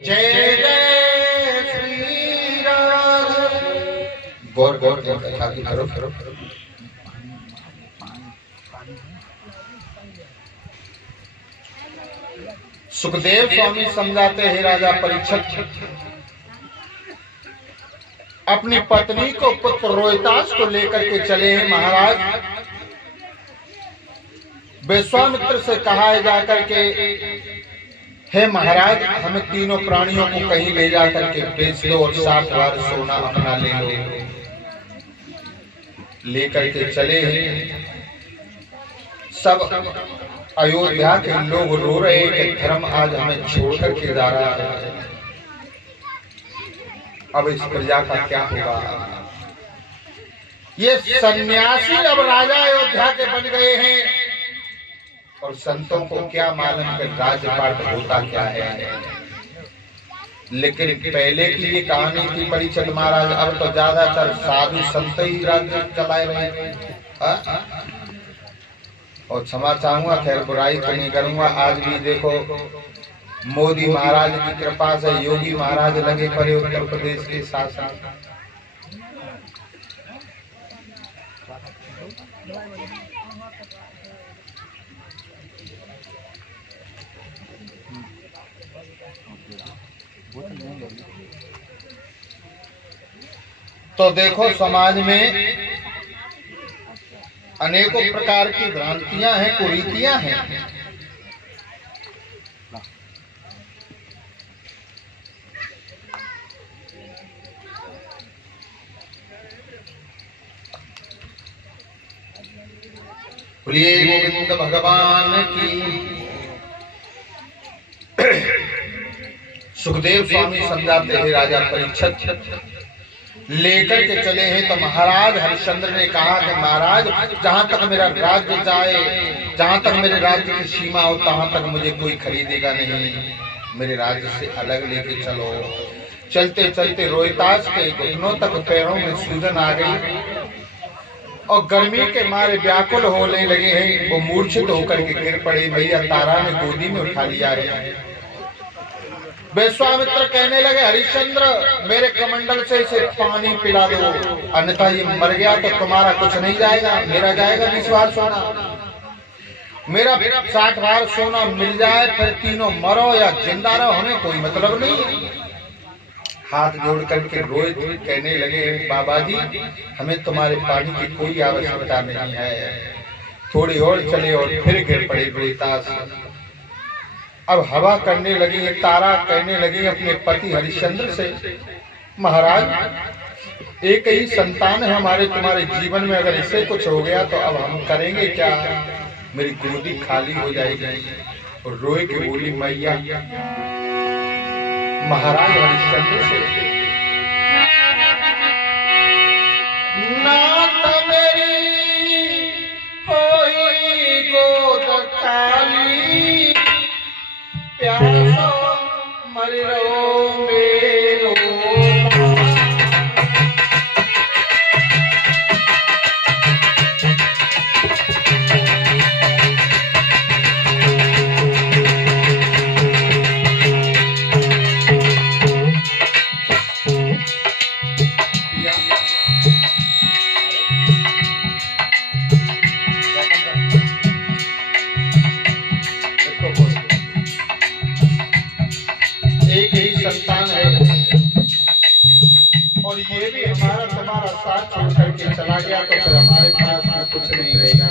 जय जय श्री राम। गौर गौर कथा की करो। सुखदेव स्वामी समझाते हैं राजा परीक्षित अपनी पत्नी को पुत्र रोहितास को लेकर के चले हैं। महाराज विश्वामित्र से कहा है जाकर के, हे महाराज हमें तीनों प्राणियों को कहीं ले जाकर के बेच दो और 60 बार सोना अपना ले लो। लेकर के चले हैं। सब अयोध्या के लोग रो रहे हैं कि धर्म आज हमें छोड़कर के जा रहा है, अब इस प्रजा का क्या होगा। ये सन्यासी अब राजा अयोध्या के बन गए हैं और संतों को क्या मालूम कि राज्यपाट होता क्या है। लेकिन पहले की ये कहानी थी परीक्षित महाराज, अब तो ज्यादातर साधु संत ही राज्य चलाए रहे। और क्षमा चाहूंगा, खैर बुराई तो नहीं करूंगा। आज भी देखो मोदी महाराज की कृपा से योगी महाराज लगे पड़े उत्तर प्रदेश के शासन। तो देखो समाज में अनेकों प्रकार की भ्रांतियां हैं, कुरीतियां हैं। बोलिए गोविंद भगवान की। सुखदेव स्वामी समझाते हैं राजा परीक्षित लेकर के चले हैं। तो महाराज हरिश्चंद्र ने कहा कि महाराज जहां तक मेरा राज्य जाए, जहां तक मेरे राज्य की सीमा हो, तहां तक मुझे कोई खरीदेगा नहीं। मेरे राज्य से अलग लेके चलो। चलते चलते रोहितास के घुटनों तक पैरों में सूजन आ गई और गर्मी के मारे व्याकुल होने लगे हैं। वो मूर्छित होकर के गिर पड़े। भैया तारा ने गोदी में उठा लिया है। विश्वामित्र कहने लगे, हरिश्चंद्र मेरे कमंडल से इसे पानी पिला दो, अन्यथा ये मर गया तो तुम्हारा कुछ नहीं जाएगा, मेरा जाएगा 20 बार सोना। मेरा 60 बार सोना मिल जाए, फिर तीनों मरो या जिंदा रहो, हमें कोई मतलब नहीं। हाथ जोड़ करके रोहित कहने लगे, बाबा जी हमें तुम्हारे पानी की कोई आवश्यकता नहीं है। थोड़ी और चले और फिर गिर पड़े रोहितास। अब हवा करने लगी है। तारा कहने लगी अपने पति हरिश्चंद्र से, महाराज एक ही संतान है हमारे तुम्हारे जीवन में, अगर इससे कुछ हो गया तो अब हम करेंगे क्या। मेरी गोदी खाली हो जाएगी। और रोए के बोली मैया। महाराज हरिश्चंद्र से, नाथ मेरी होई गोद खाली, प्यासो मर रो मेरो। एक ही संतान है और ये भी हमारा तुम्हारा साथ छोड़ करके चला गया तो फिर हमारे पास में कुछ नहीं रहेगा।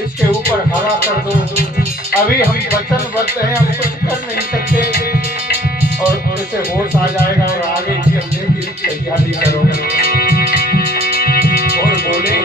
इसके ऊपर हवा कर दो। अभी हम वचनबद्ध हैं, हम कुछ कर नहीं सकते, और इसे होश आ जाएगा और आगे चलने की तैयारी करोगे। और बोले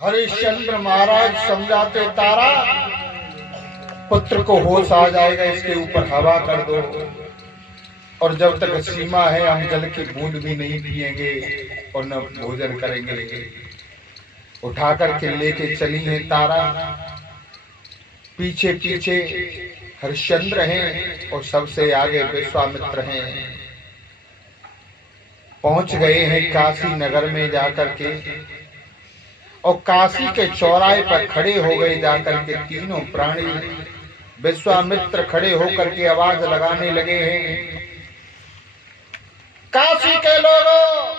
हरिश्चंद्र महाराज समझाते तारा, पुत्र को होश आ जाएगा, इसके ऊपर हवा कर दो, और जब तक सीमा है हम जल की बूंद भी नहीं पिएंगे और न भोजन करेंगे। उठा करके लेके चली है तारा, पीछे पीछे हरिश्चंद्र हैं और सबसे आगे विश्वामित्र हैं। पहुंच गए हैं काशी नगर में जाकर के, और काशी के चौराहे पर खड़े हो गए जाकर के तीनों प्राणी। विश्वामित्र खड़े होकर के आवाज लगाने लगे हैं, काशी के लोगों,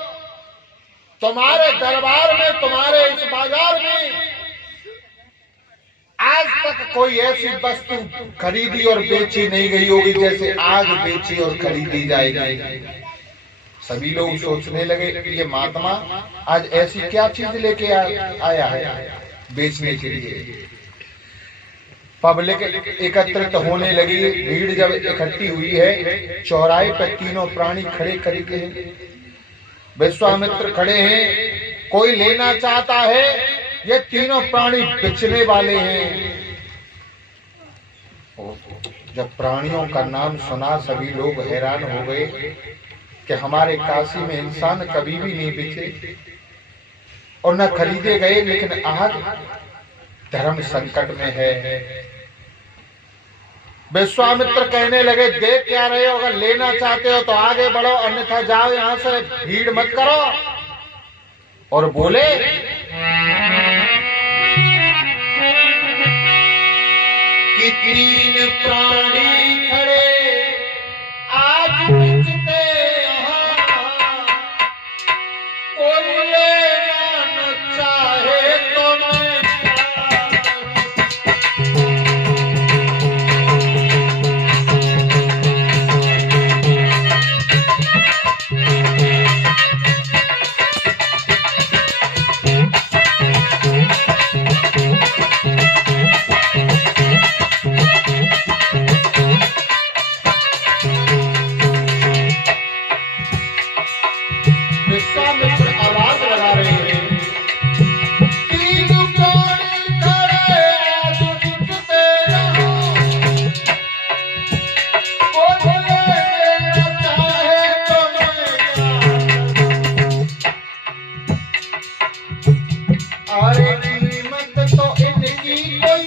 तुम्हारे दरबार में, तुम्हारे इस बाजार में आज तक कोई ऐसी वस्तु खरीदी और बेची नहीं गई होगी जैसे आज बेची और खरीदी जाएगी। सभी लोग सोचने लगे ये महात्मा आज ऐसी क्या चीज लेके आया है बेचने के लिए। पब्लिक एकत्रित होने लगी, भीड़ जब इकट्ठी हुई है, चौराहे पर तीनों प्राणी खड़े खड़े हैं, विश्वामित्र खड़े हैं, कोई लेना चाहता है, ये तीनों प्राणी बेचने वाले हैं। जब प्राणियों का नाम सुना सभी लोग हैरान हो गए कि हमारे काशी में इंसान कभी भी नहीं बेचे और न खरीदे गए, लेकिन आज धर्म संकट में है। विश्वामित्र कहने लगे, देख क्या रहे हो, अगर लेना चाहते हो तो आगे बढ़ो, अन्यथा जाओ यहाँ से, भीड़ मत करो। और बोले कि तीन प्राणी खड़े आज बेचते यहाँ, कोई लेना न चाहे तो मैं अरे कीमत तो इनकी कोई